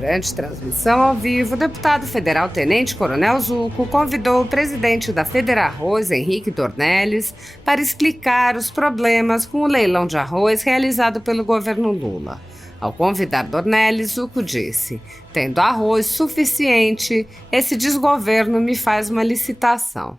Durante transmissão ao vivo, o deputado federal Tenente Coronel Zucco convidou o presidente da Federarroz, Henrique Dornelles, para explicar os problemas com o leilão de arroz realizado pelo governo Lula. Ao convidar Dornelles, Zucco disse: "Tendo arroz suficiente, esse desgoverno me faz uma licitação."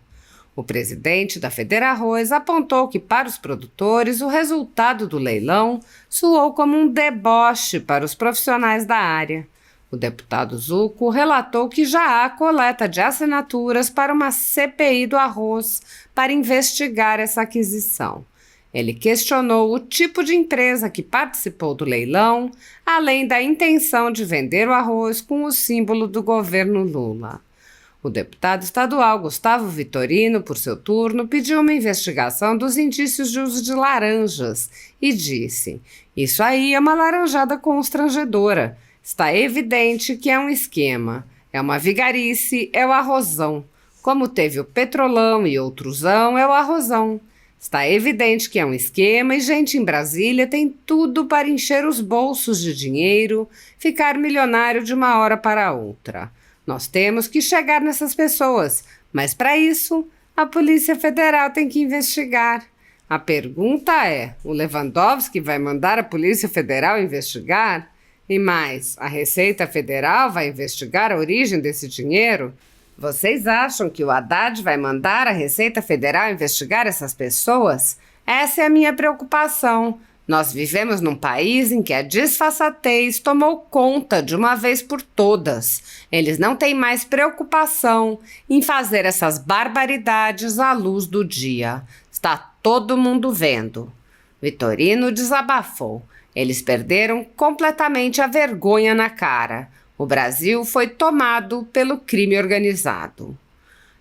O presidente da Federarroz apontou que, para os produtores, o resultado do leilão soou como um deboche para os profissionais da área. O deputado Zucco relatou que já há coleta de assinaturas para uma CPI do arroz para investigar essa aquisição. Ele questionou o tipo de empresa que participou do leilão, além da intenção de vender o arroz com o símbolo do governo Lula. O deputado estadual Gustavo Vitorino, por seu turno, pediu uma investigação dos indícios de uso de laranjas e disse: "Isso aí é uma laranjada constrangedora. Está evidente que é um esquema. É uma vigarice, é o arrozão. Como teve o petrolão e outrosão, é o arrozão. Está evidente que é um esquema e gente em Brasília tem tudo para encher os bolsos de dinheiro, ficar milionário de uma hora para outra. Nós temos que chegar nessas pessoas, mas para isso, a Polícia Federal tem que investigar." A pergunta é: o Lewandowski vai mandar a Polícia Federal investigar? E mais, a Receita Federal vai investigar a origem desse dinheiro? Vocês acham que o Haddad vai mandar a Receita Federal investigar essas pessoas? Essa é a minha preocupação. Nós vivemos num país em que a disfarçatez tomou conta de uma vez por todas. Eles não têm mais preocupação em fazer essas barbaridades à luz do dia. Está todo mundo vendo. Vitorino desabafou. Eles perderam completamente a vergonha na cara. O Brasil foi tomado pelo crime organizado.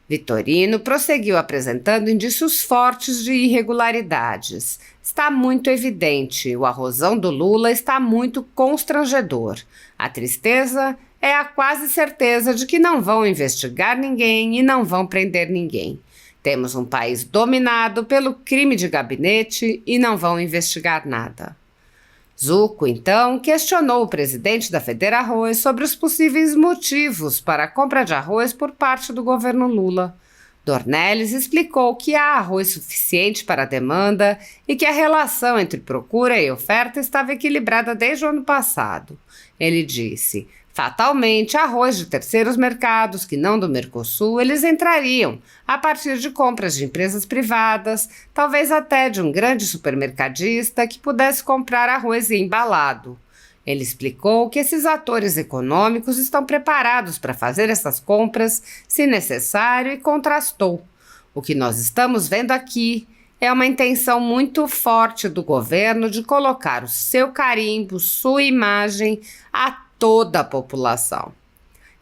Vitorino prosseguiu apresentando indícios fortes de irregularidades. Está muito evidente, o arrozão do Lula está muito constrangedor. A tristeza é a quase certeza de que não vão investigar ninguém e não vão prender ninguém. Temos um país dominado pelo crime de gabinete e não vão investigar nada. Zucco, então, questionou o presidente da Federarroz sobre os possíveis motivos para a compra de arroz por parte do governo Lula. Dornelles explicou que há arroz suficiente para a demanda e que a relação entre procura e oferta estava equilibrada desde o ano passado. Ele disse: "Fatalmente, arroz de terceiros mercados, que não do Mercosul, eles entrariam a partir de compras de empresas privadas, talvez até de um grande supermercadista que pudesse comprar arroz embalado." Ele explicou que esses atores econômicos estão preparados para fazer essas compras, se necessário, e contrastou: "O que nós estamos vendo aqui é uma intenção muito forte do governo de colocar o seu carimbo, sua imagem a toda a população."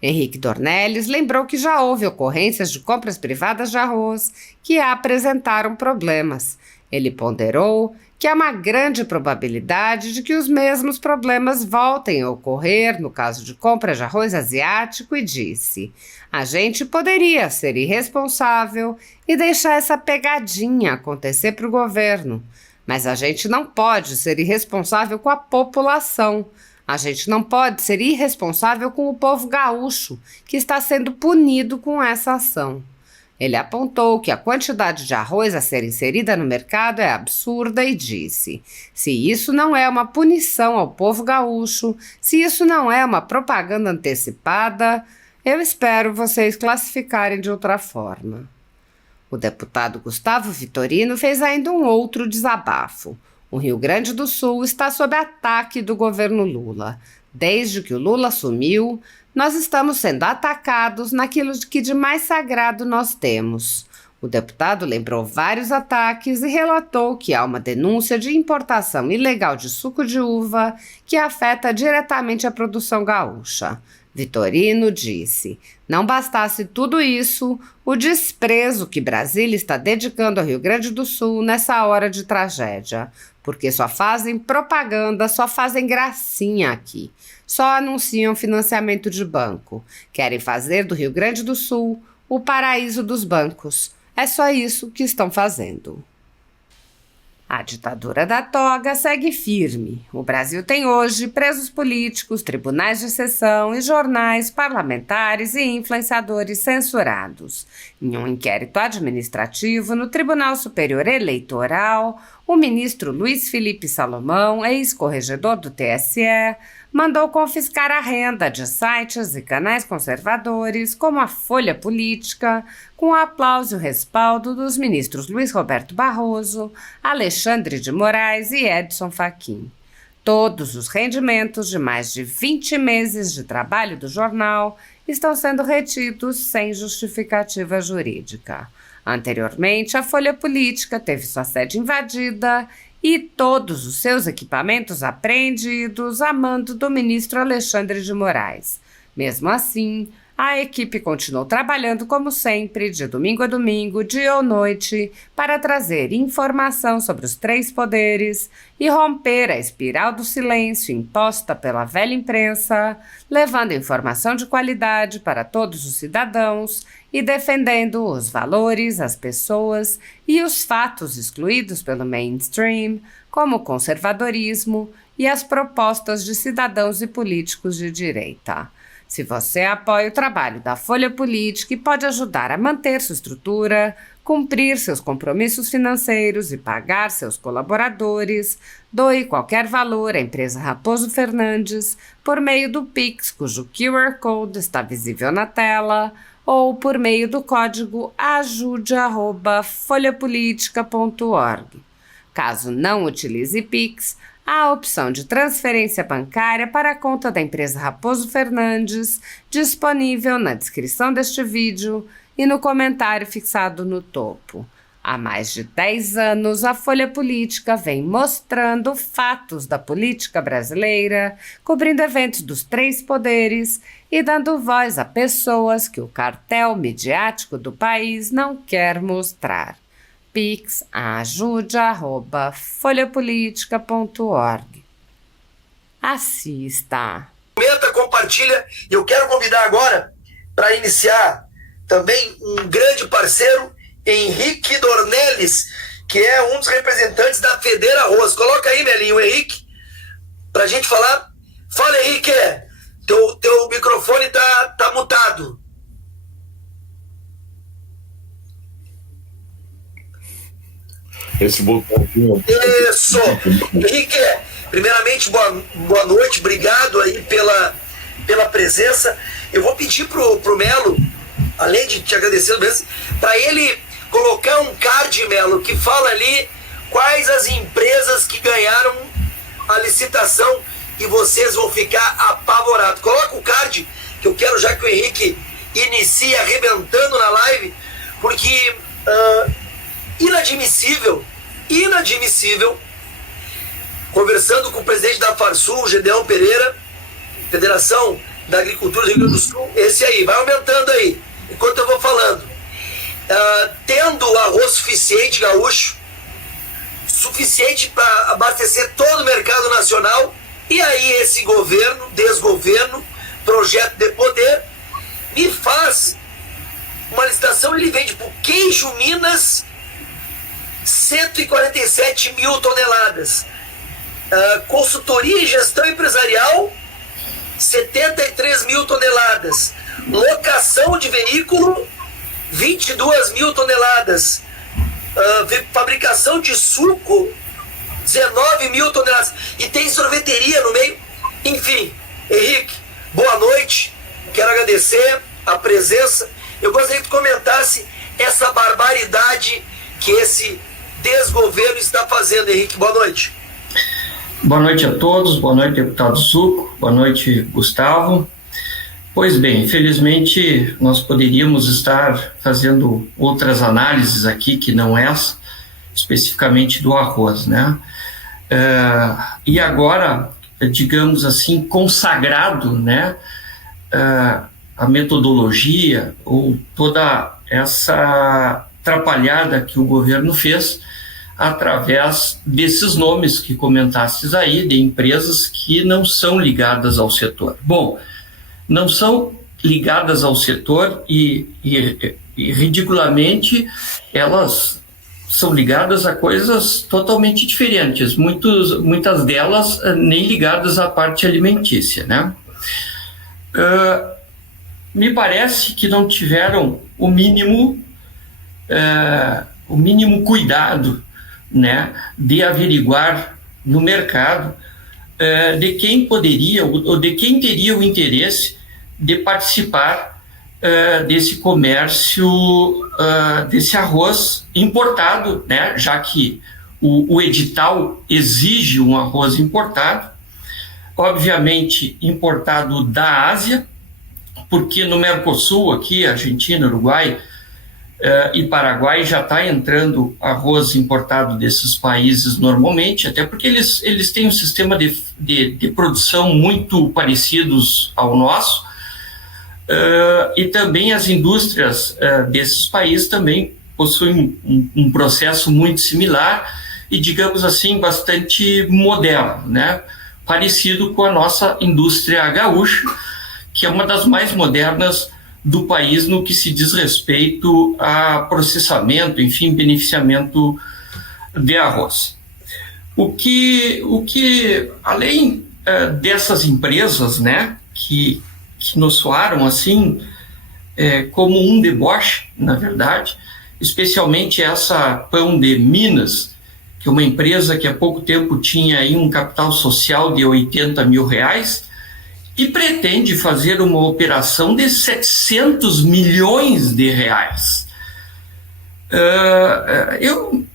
Henrique Dornelles lembrou que já houve ocorrências de compras privadas de arroz que apresentaram problemas. Ele ponderou que há uma grande probabilidade de que os mesmos problemas voltem a ocorrer no caso de compra de arroz asiático e disse: "A gente poderia ser irresponsável e deixar essa pegadinha acontecer para o governo, mas a gente não pode ser irresponsável com a população. A gente não pode ser irresponsável com o povo gaúcho, que está sendo punido com essa ação." Ele apontou que a quantidade de arroz a ser inserida no mercado é absurda e disse: "Se isso não é uma punição ao povo gaúcho, se isso não é uma propaganda antecipada, eu espero vocês classificarem de outra forma." O deputado Gustavo Vitorino fez ainda um outro desabafo. O Rio Grande do Sul está sob ataque do governo Lula. Desde que o Lula assumiu, nós estamos sendo atacados naquilo que de mais sagrado nós temos. O deputado lembrou vários ataques e relatou que há uma denúncia de importação ilegal de suco de uva que afeta diretamente a produção gaúcha. Vitorino disse: "Não bastasse tudo isso, o desprezo que Brasília está dedicando ao Rio Grande do Sul nessa hora de tragédia, porque só fazem propaganda, só fazem gracinha aqui, só anunciam financiamento de banco, querem fazer do Rio Grande do Sul o paraíso dos bancos. É só isso que estão fazendo." A ditadura da toga segue firme. O Brasil tem hoje presos políticos, tribunais de sessão e jornais, parlamentares e influenciadores censurados. Em um inquérito administrativo no Tribunal Superior Eleitoral, o ministro Luiz Felipe Salomão, ex-corregedor do TSE, mandou confiscar a renda de sites e canais conservadores, como a Folha Política, com o aplauso e o respaldo dos ministros Luiz Roberto Barroso, Alexandre de Moraes e Edson Fachin. Todos os rendimentos de mais de 20 meses de trabalho do jornal estão sendo retidos sem justificativa jurídica. Anteriormente, a Folha Política teve sua sede invadida e todos os seus equipamentos apreendidos a mando do ministro Alexandre de Moraes. Mesmo assim, a equipe continuou trabalhando como sempre, de domingo a domingo, dia ou noite, para trazer informação sobre os três poderes e romper a espiral do silêncio imposta pela velha imprensa, levando informação de qualidade para todos os cidadãos e defendendo os valores, as pessoas e os fatos excluídos pelo mainstream, como o conservadorismo e as propostas de cidadãos e políticos de direita. Se você apoia o trabalho da Folha Política e pode ajudar a manter sua estrutura, cumprir seus compromissos financeiros e pagar seus colaboradores, doe qualquer valor à empresa Raposo Fernandes por meio do Pix, cujo QR Code está visível na tela, ou por meio do código ajude@folhapolitica.org. Caso não utilize Pix, há a opção de transferência bancária para a conta da empresa Raposo Fernandes, disponível na descrição deste vídeo e no comentário fixado no topo. Há mais de 10 anos, a Folha Política vem mostrando fatos da política brasileira, cobrindo eventos dos três poderes e dando voz a pessoas que o cartel midiático do país não quer mostrar. Pix ajude@folhapolitica.org. Assista. Comenta, compartilha. Eu quero convidar agora para iniciar também um grande parceiro, Henrique Dornelles, que é um dos representantes da Federa Arroz. Coloca aí, Melinho, o Henrique, para a gente falar. Fala, Henrique, teu microfone tá mutado. Esse botãozinho. Isso! Henrique, primeiramente, boa noite, obrigado aí pela presença. Eu vou pedir pro Melo, além de te agradecer, para ele colocar um card, Melo, que fala ali quais as empresas que ganharam a licitação e vocês vão ficar apavorados. Coloca o card, que eu quero já que o Henrique inicie arrebentando na live, porque inadmissível, conversando com o presidente da Farsul, Gedeão Pereira, Federação da Agricultura do Rio Grande do Sul, esse aí, vai aumentando aí, enquanto eu vou falando. Tendo arroz suficiente, gaúcho, suficiente para abastecer todo o mercado nacional, e aí esse desgoverno, projeto de poder, me faz uma licitação, ele vende por Queijo Minas 147 mil toneladas. Consultoria e gestão empresarial 73 mil toneladas. Locação de veículo 22 mil toneladas. Fabricação de suco 19 mil toneladas. E tem sorveteria no meio. Enfim, Henrique, boa noite. Quero agradecer a presença. Eu gostaria que tu comentasse essa barbaridade que esse desgoverno está fazendo, Henrique. Boa noite. Boa noite a todos, boa noite, deputado Zucco, boa noite, Gustavo. Pois bem, infelizmente nós poderíamos estar fazendo outras análises aqui, que não essa, especificamente do arroz, né? E agora, digamos assim, consagrado, né, a metodologia ou toda essa atrapalhada que o governo fez através desses nomes que comentastes aí, de empresas que não são ligadas ao setor. Bom, não são ligadas ao setor e ridiculamente elas são ligadas a coisas totalmente diferentes, muitas delas nem ligadas à parte alimentícia, né? Me parece que não tiveram o mínimo cuidado, né, de averiguar no mercado de quem poderia ou de quem teria o interesse de participar desse comércio, desse arroz importado, né, já que o edital exige um arroz importado, obviamente importado da Ásia, porque no Mercosul, aqui, Argentina, Uruguai e Paraguai, já está entrando arroz importado desses países normalmente, até porque eles têm um sistema de produção muito parecidos ao nosso, e também as indústrias desses países também possuem um processo muito similar e, digamos assim, bastante moderno, né? Parecido com a nossa indústria gaúcha, que é uma das mais modernas do país no que se diz respeito a processamento, enfim, beneficiamento de arroz. O que além dessas empresas, né, que nos soaram assim como um deboche, na verdade, especialmente essa Pão de Minas, que é uma empresa que há pouco tempo tinha aí um capital social de R$80 mil e pretende fazer uma operação de R$700 milhões. Eu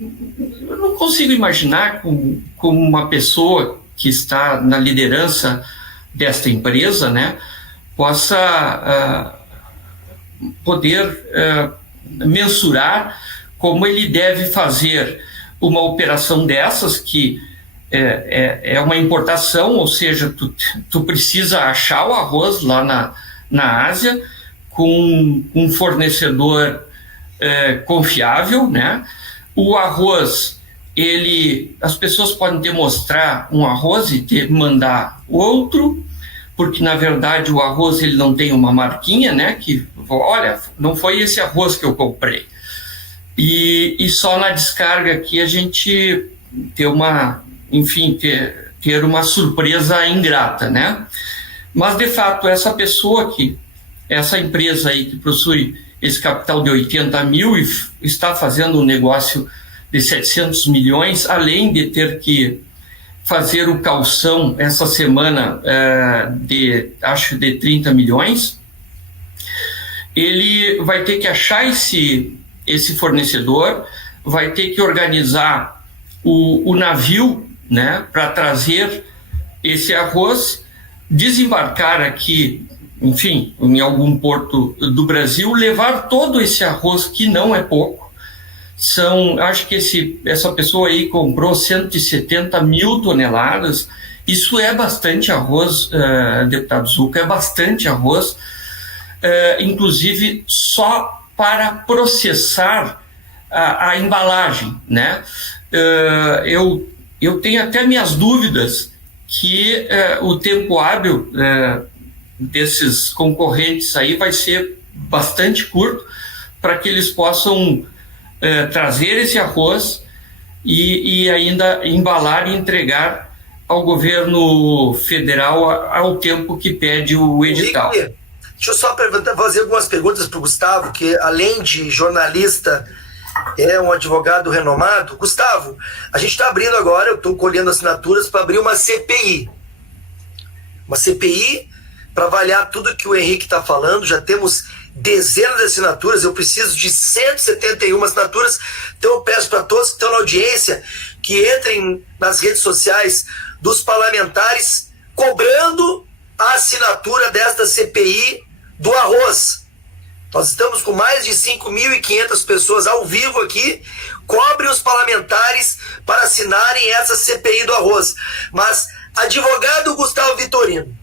não consigo imaginar como uma pessoa que está na liderança desta empresa, né, possa poder mensurar como ele deve fazer uma operação dessas, que é uma importação, ou seja, tu precisa achar o arroz lá na Ásia com um fornecedor confiável, né? O arroz, as pessoas podem demonstrar um arroz e mandar outro, porque na verdade o arroz ele não tem uma marquinha, né? Que, olha, não foi esse arroz que eu comprei. E só na descarga aqui a gente ter uma surpresa ingrata, né? Mas de fato essa empresa aí que possui esse capital de 80 mil e está fazendo um negócio de 700 milhões, além de ter que fazer o calção essa semana de 30 milhões, ele vai ter que achar esse fornecedor, vai ter que organizar o navio, né, para trazer esse arroz, desembarcar aqui, enfim, em algum porto do Brasil, levar todo esse arroz, que não é pouco. Acho que essa pessoa aí comprou 170 mil toneladas. Isso é bastante arroz, deputado Zucca, é bastante arroz, inclusive só para processar a embalagem, né? Eu tenho até minhas dúvidas que o tempo hábil desses concorrentes aí vai ser bastante curto para que eles possam trazer esse arroz e ainda embalar e entregar ao governo federal ao tempo que pede o edital. Henrique, deixa eu só fazer algumas perguntas para o Gustavo, que além de jornalista é um advogado renomado. Gustavo, a gente está abrindo agora, eu estou colhendo assinaturas para abrir uma CPI. Uma CPI para avaliar tudo que o Henrique está falando. Já temos dezenas de assinaturas, eu preciso de 171 assinaturas. Então eu peço para todos que estão na audiência que entrem nas redes sociais dos parlamentares cobrando a assinatura desta CPI do arroz. Nós estamos com mais de 5.500 pessoas ao vivo aqui. Cobre os parlamentares para assinarem essa CPI do arroz. Mas, advogado Gustavo Vitorino,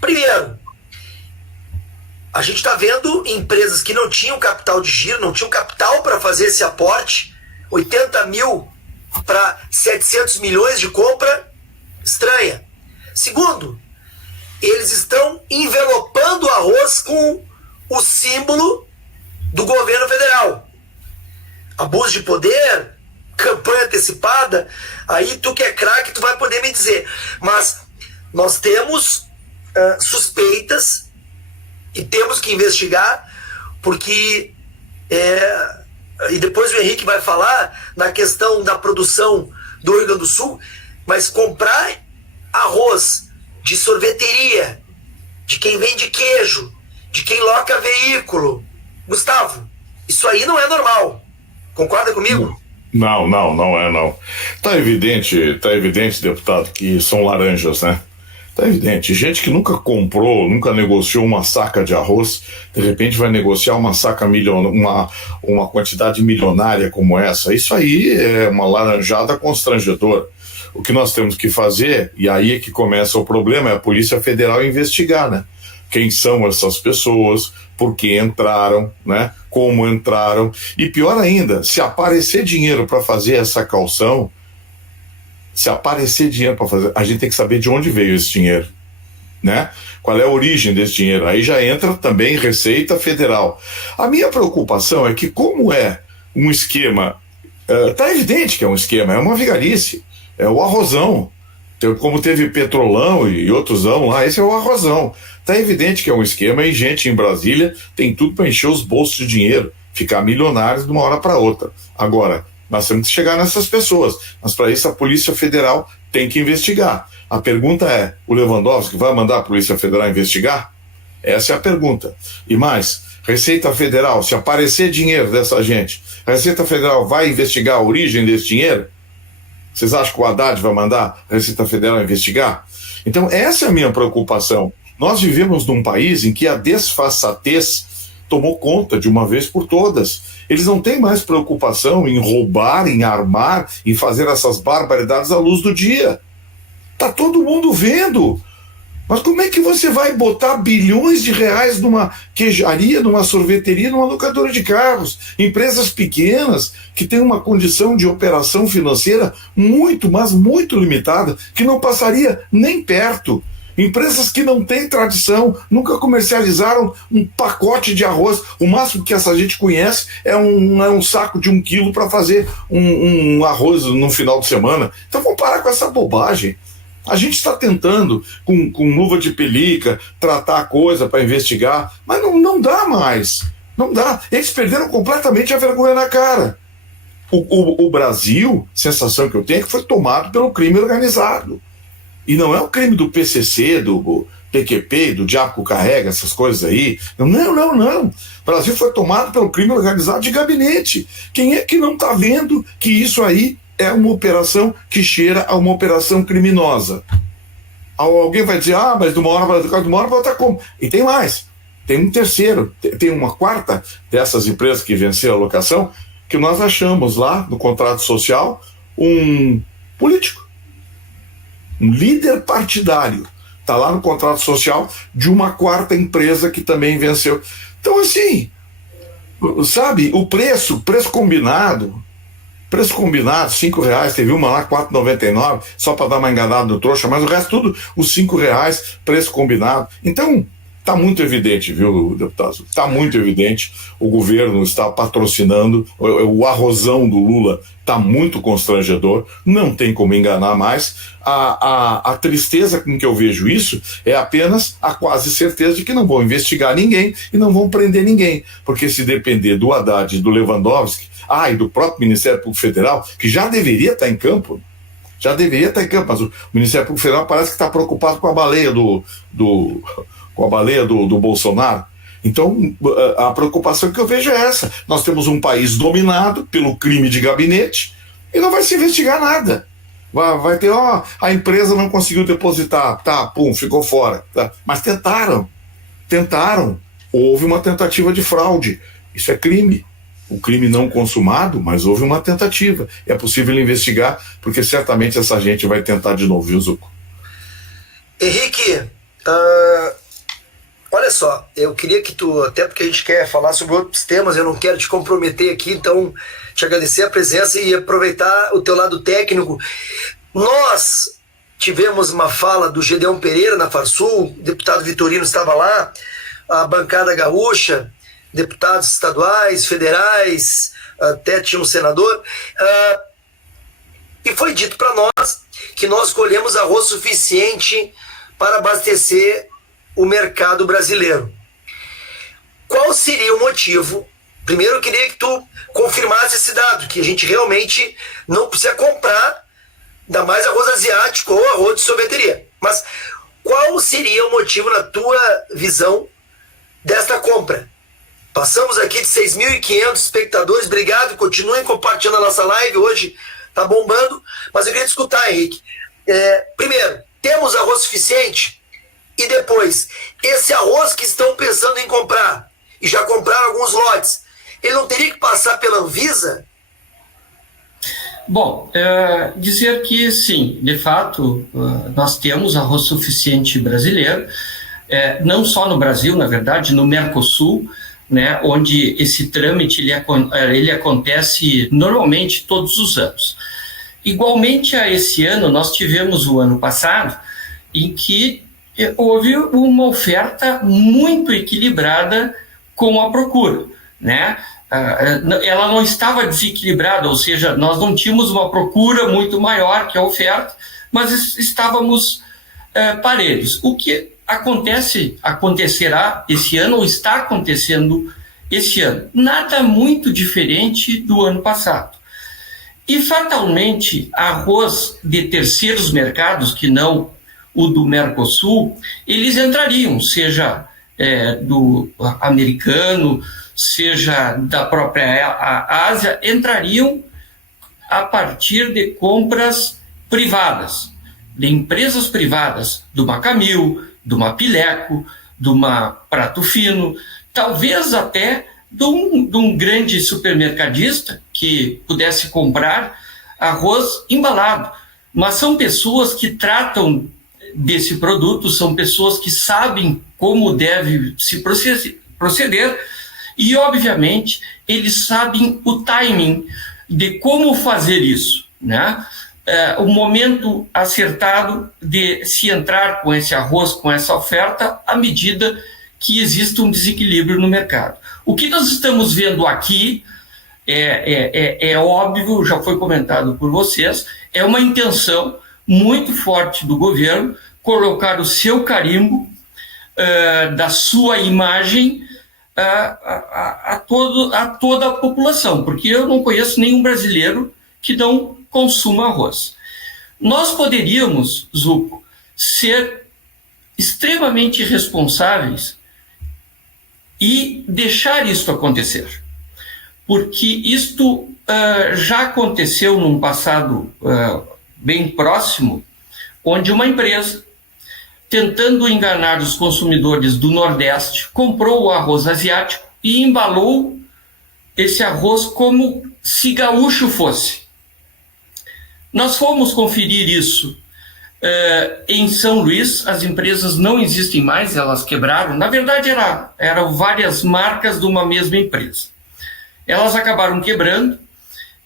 primeiro, a gente está vendo empresas que não tinham capital de giro, não tinham capital para fazer esse aporte, 80 mil para 700 milhões de compra, estranha. Segundo, eles estão envelopando o arroz com o símbolo do governo federal. abuso de poder, campanha antecipada, aí tu que é craque, tu vai poder me dizer. Mas nós temos suspeitas e temos que investigar, porque e depois o Henrique vai falar na questão da produção do Rio Grande do Sul, mas comprar arroz de sorveteria, de quem vende queijo, de quem loca veículo, Gustavo, isso aí não é normal. Concorda comigo? Não, não é não. Tá evidente, deputado, que são laranjas, né? Tá evidente. Gente que nunca comprou, nunca negociou uma saca de arroz, de repente vai negociar uma saca uma quantidade milionária como essa. Isso aí é uma laranjada constrangedora. O que nós temos que fazer, e aí é que começa o problema, é a Polícia Federal investigar, né? Quem são essas pessoas, por que entraram, né? Como entraram. E pior ainda, se aparecer dinheiro para fazer essa caução, a gente tem que saber de onde veio esse dinheiro, né? Qual é a origem desse dinheiro? Aí já entra também Receita Federal. A minha preocupação é que, como é um esquema, tá evidente que é um esquema, é uma vigarice, é o arrozão. Como teve Petrolão e outros lá, esse é o arrozão. Tá evidente que é um esquema e gente em Brasília tem tudo para encher os bolsos de dinheiro, ficar milionários de uma hora para outra. Agora, nós temos que chegar nessas pessoas, mas para isso a Polícia Federal tem que investigar. A pergunta é, o Lewandowski vai mandar a Polícia Federal investigar? Essa é a pergunta. E mais, Receita Federal, se aparecer dinheiro dessa gente, a Receita Federal vai investigar a origem desse dinheiro? Vocês acham que o Haddad vai mandar a Receita Federal investigar? Então essa é a minha preocupação. Nós vivemos num país em que a desfaçatez tomou conta de uma vez por todas. Eles não têm mais preocupação em roubar, em armar, em fazer essas barbaridades à luz do dia. Tá todo mundo vendo. Mas como é que você vai botar bilhões de reais numa queijaria, numa sorveteria, numa locadora de carros? Empresas pequenas que têm uma condição de operação financeira muito, mas muito limitada, que não passaria nem perto. Empresas que não têm tradição, nunca comercializaram um pacote de arroz. O máximo que essa gente conhece é um saco de 1 quilo para fazer um arroz no final de semana. Então vamos parar com essa bobagem. A gente está tentando, com luva de pelica, tratar a coisa para investigar, mas não dá mais. Não dá. Eles perderam completamente a vergonha na cara. O Brasil, sensação que eu tenho, é que foi tomado pelo crime organizado. E não é o crime do PCC, do PQP, do diabo que carrega, essas coisas aí. Não. O Brasil foi tomado pelo crime organizado de gabinete. Quem é que não está vendo que isso aí é uma operação que cheira a uma operação criminosa? Alguém vai dizer, mas de uma hora para outra como? E tem mais. Tem um terceiro, tem uma quarta dessas empresas que venceram a locação, que nós achamos lá no contrato social um político. Um líder partidário, está lá no contrato social de uma quarta empresa que também venceu. Então, assim, sabe, o preço combinado, R$5, teve uma lá, R$4,99, só para dar uma enganada no trouxa, mas o resto tudo, os R$5, preço combinado. Então, está muito evidente, viu, deputado? Está muito evidente, o governo está patrocinando, o arrozão do Lula está muito constrangedor, não tem como enganar mais. A tristeza com que eu vejo isso é apenas a quase certeza de que não vão investigar ninguém e não vão prender ninguém, porque se depender do Haddad e do Lewandowski, e do próprio Ministério Público Federal, que já deveria estar em campo, mas o Ministério Público Federal parece que está preocupado com a baleia do Bolsonaro. Então, a preocupação que eu vejo é essa. Nós temos um país dominado pelo crime de gabinete e não vai se investigar nada. Vai ter, a empresa não conseguiu depositar, ficou fora. Tá. Mas tentaram. Houve uma tentativa de fraude. Isso é crime. O crime não consumado, mas houve uma tentativa. É possível investigar, porque certamente essa gente vai tentar de novo, viu, Zuco? Henrique, olha só, eu queria que tu, até porque a gente quer falar sobre outros temas, eu não quero te comprometer aqui, então te agradecer a presença e aproveitar o teu lado técnico. Nós tivemos uma fala do Gedeão Pereira na Farsul, o deputado Vitorino estava lá, a bancada gaúcha, deputados estaduais, federais, até tinha um senador, e foi dito para nós que nós colhemos arroz suficiente para abastecer o mercado brasileiro. Qual seria o motivo? Primeiro eu queria que tu confirmasse esse dado, que a gente realmente não precisa comprar, ainda mais arroz asiático ou arroz de sorveteria. Mas qual seria o motivo, na tua visão, desta compra? Passamos aqui de 6.500 espectadores, obrigado, continuem compartilhando a nossa live, hoje tá bombando, mas eu queria te escutar, Henrique. Primeiro, temos arroz suficiente? E depois, esse arroz que estão pensando em comprar, e já compraram alguns lotes, ele não teria que passar pela Anvisa? Bom, dizer que sim, de fato, nós temos arroz suficiente brasileiro, não só no Brasil, na verdade, no Mercosul, né, onde esse trâmite ele acontece normalmente todos os anos. Igualmente a esse ano, nós tivemos o ano passado, em que houve uma oferta muito equilibrada com a procura, né? Ela não estava desequilibrada, ou seja, nós não tínhamos uma procura muito maior que a oferta, mas estávamos parelhos. O que acontecerá esse ano, ou está acontecendo esse ano? Nada muito diferente do ano passado. E fatalmente, arroz de terceiros mercados, que não o do Mercosul, eles entrariam, seja do americano, seja da própria Ásia, entrariam a partir de compras privadas, de empresas privadas, de uma Camil, de uma Pileco, de uma Prato Fino, talvez até de um grande supermercadista que pudesse comprar arroz embalado. Mas são pessoas que tratam desse produto, são pessoas que sabem como deve se proceder e, obviamente, eles sabem o timing de como fazer isso, né? O momento acertado de se entrar com esse arroz, com essa oferta, à medida que existe um desequilíbrio no mercado. O que nós estamos vendo aqui é óbvio, já foi comentado por vocês, é uma intenção muito forte do governo colocar o seu carimbo da sua imagem a toda a população, porque eu não conheço nenhum brasileiro que não consuma arroz. Nós poderíamos, Zuco, ser extremamente responsáveis e deixar isso acontecer, porque isto já aconteceu num passado bem próximo, onde uma empresa, tentando enganar os consumidores do Nordeste, comprou o arroz asiático e embalou esse arroz como se gaúcho fosse. Nós fomos conferir isso em São Luís, as empresas não existem mais, elas quebraram. Na verdade, eram várias marcas de uma mesma empresa. Elas acabaram quebrando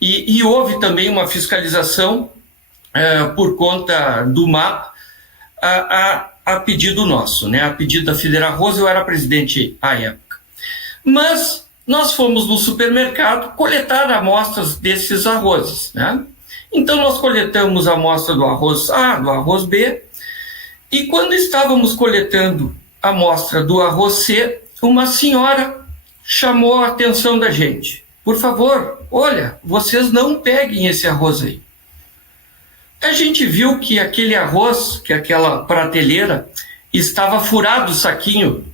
e houve também uma fiscalização por conta do MAP a pedido nosso, né? A pedido da Federarroz, eu era presidente à época. Mas nós fomos no supermercado coletar amostras desses arrozes, né? Então nós coletamos a amostra do arroz A, do arroz B, e quando estávamos coletando a amostra do arroz C, uma senhora chamou a atenção da gente. Por favor, olha, vocês não peguem esse arroz aí. A gente viu que aquele arroz, que aquela prateleira, estava furado o saquinho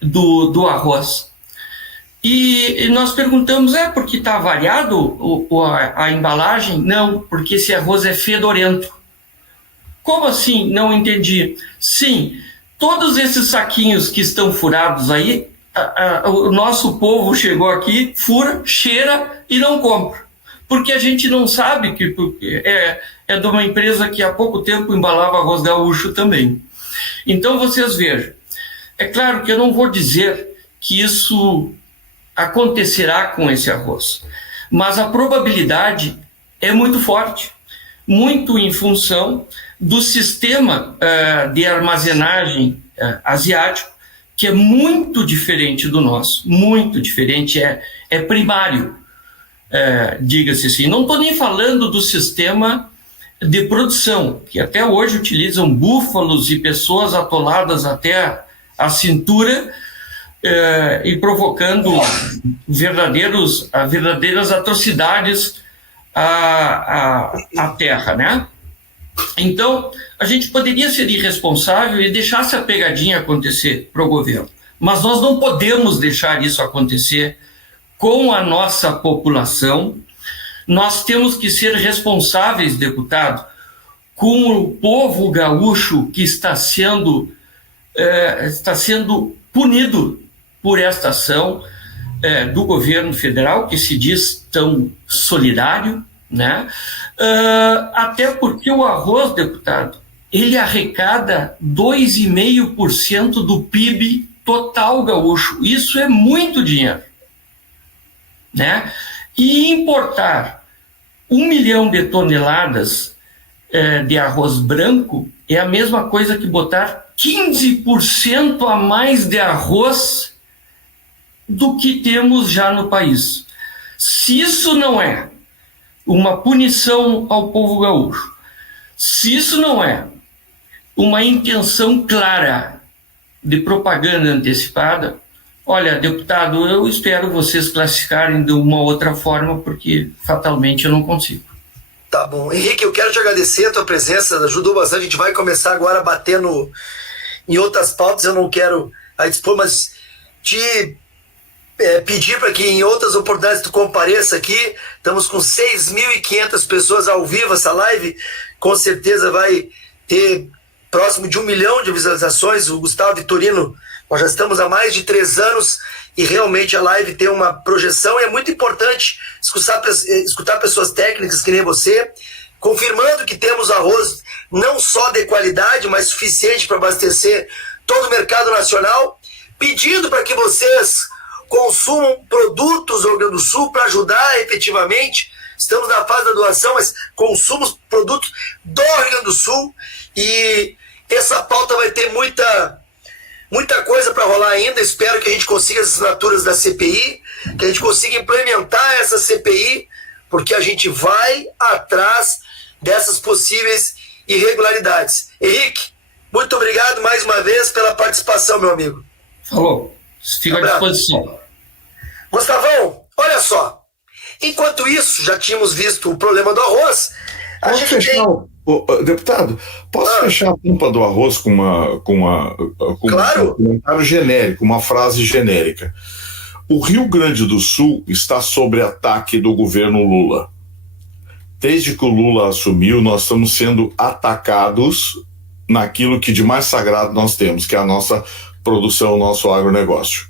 do arroz. E nós perguntamos, porque está variado a embalagem? Não, porque esse arroz é fedorento. Como assim? Não entendi. Sim, todos esses saquinhos que estão furados aí, o nosso povo chegou aqui, fura, cheira e não compra. Porque a gente não sabe que é de uma empresa que há pouco tempo embalava arroz gaúcho também. Então vocês vejam, é claro que eu não vou dizer que isso acontecerá com esse arroz, mas a probabilidade é muito forte, muito em função do sistema de armazenagem asiático, que é muito diferente do nosso, muito diferente, é primário, diga-se assim. Não estou nem falando do sistema de produção, que até hoje utilizam búfalos e pessoas atoladas até a cintura e provocando verdadeiras atrocidades à terra, né? Então, a gente poderia ser irresponsável e deixar essa pegadinha acontecer para o governo, mas nós não podemos deixar isso acontecer com a nossa população. Nós temos que ser responsáveis, deputado, com o povo gaúcho que está sendo punido por esta ação do governo federal, que se diz tão solidário, né? Até porque o arroz, deputado, ele arrecada 2,5% do PIB total gaúcho. Isso é muito dinheiro, né? E importar 1 milhão de toneladas de arroz branco é a mesma coisa que botar 15% a mais de arroz do que temos já no país. Se isso não é uma punição ao povo gaúcho, se isso não é uma intenção clara de propaganda antecipada, olha, deputado, eu espero vocês classificarem de uma outra forma, porque fatalmente eu não consigo. Tá bom. Henrique, eu quero te agradecer a tua presença, ajudou bastante. A gente vai começar agora a bater em outras pautas, eu não quero dispor, mas te pedir para que em outras oportunidades tu compareça aqui. Estamos com 6.500 pessoas ao vivo, essa live com certeza vai ter próximo de 1 milhão de visualizações. O Gustavo Vitorino, nós já estamos há mais de 3 anos e realmente a live tem uma projeção, e é muito importante escutar pessoas técnicas que nem você, confirmando que temos arroz não só de qualidade, mas suficiente para abastecer todo o mercado nacional, pedindo para que vocês consumam produtos do Rio Grande do Sul para ajudar efetivamente. Estamos na fase da doação, mas consumos produtos do Rio Grande do Sul, e essa pauta vai ter muita coisa para rolar ainda. Espero que a gente consiga as assinaturas da CPI, que a gente consiga implementar essa CPI, porque a gente vai atrás dessas possíveis irregularidades. Henrique, muito obrigado mais uma vez pela participação, meu amigo. Falou. Fico à disposição. Gustavão, olha só. Enquanto isso, já tínhamos visto o problema do arroz. Deputado, posso fechar a tampa do arroz com claro. Um comentário genérico, uma frase genérica. O Rio Grande do Sul está sob ataque do governo Lula. Desde que o Lula assumiu, nós estamos sendo atacados naquilo que de mais sagrado nós temos, que é a nossa produção, o nosso agronegócio.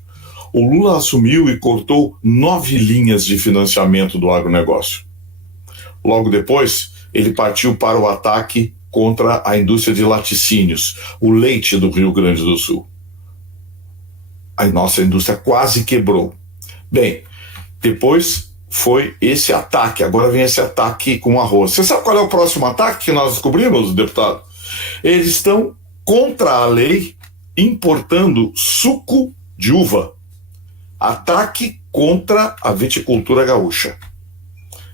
O Lula assumiu e cortou 9 linhas de financiamento do agronegócio. Logo depois, ele partiu para o ataque contra a indústria de laticínios, o leite do Rio Grande do Sul. A nossa indústria quase quebrou. Bem, depois foi esse ataque, agora vem esse ataque com arroz. Você sabe qual é o próximo ataque que nós descobrimos, deputado? Eles estão contra a lei importando suco de uva. Ataque contra a viticultura gaúcha.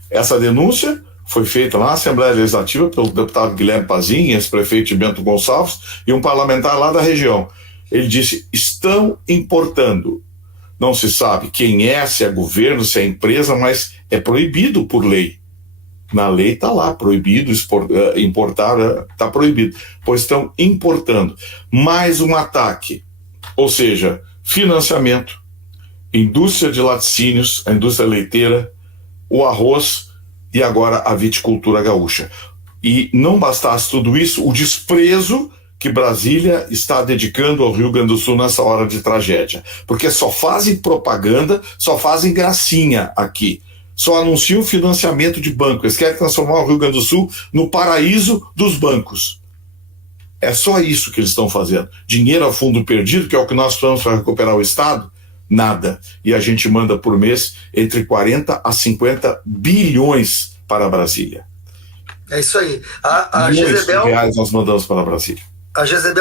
Essa denúncia foi feita na Assembleia Legislativa pelo deputado Guilherme Pazin, ex-prefeito de Bento Gonçalves, e um parlamentar lá da região. Ele disse: estão importando. Não se sabe quem é, se é governo, se é empresa, mas é proibido por lei. Na lei está lá, proibido importar, está proibido. Pois estão importando. Mais um ataque, ou seja, financiamento, indústria de laticínios, a indústria leiteira, o arroz e agora a viticultura gaúcha. E não bastasse tudo isso, o desprezo que Brasília está dedicando ao Rio Grande do Sul nessa hora de tragédia. Porque só fazem propaganda, só fazem gracinha aqui. Só anunciam financiamento de banco. Eles querem transformar o Rio Grande do Sul no paraíso dos bancos. É só isso que eles estão fazendo. Dinheiro a fundo perdido, que é o que nós precisamos para recuperar o Estado? Nada. E a gente manda por mês entre 40 a 50 bilhões para Brasília. É isso aí. A Milhões Jezebel, de reais nós mandamos para Brasília. a Jezebel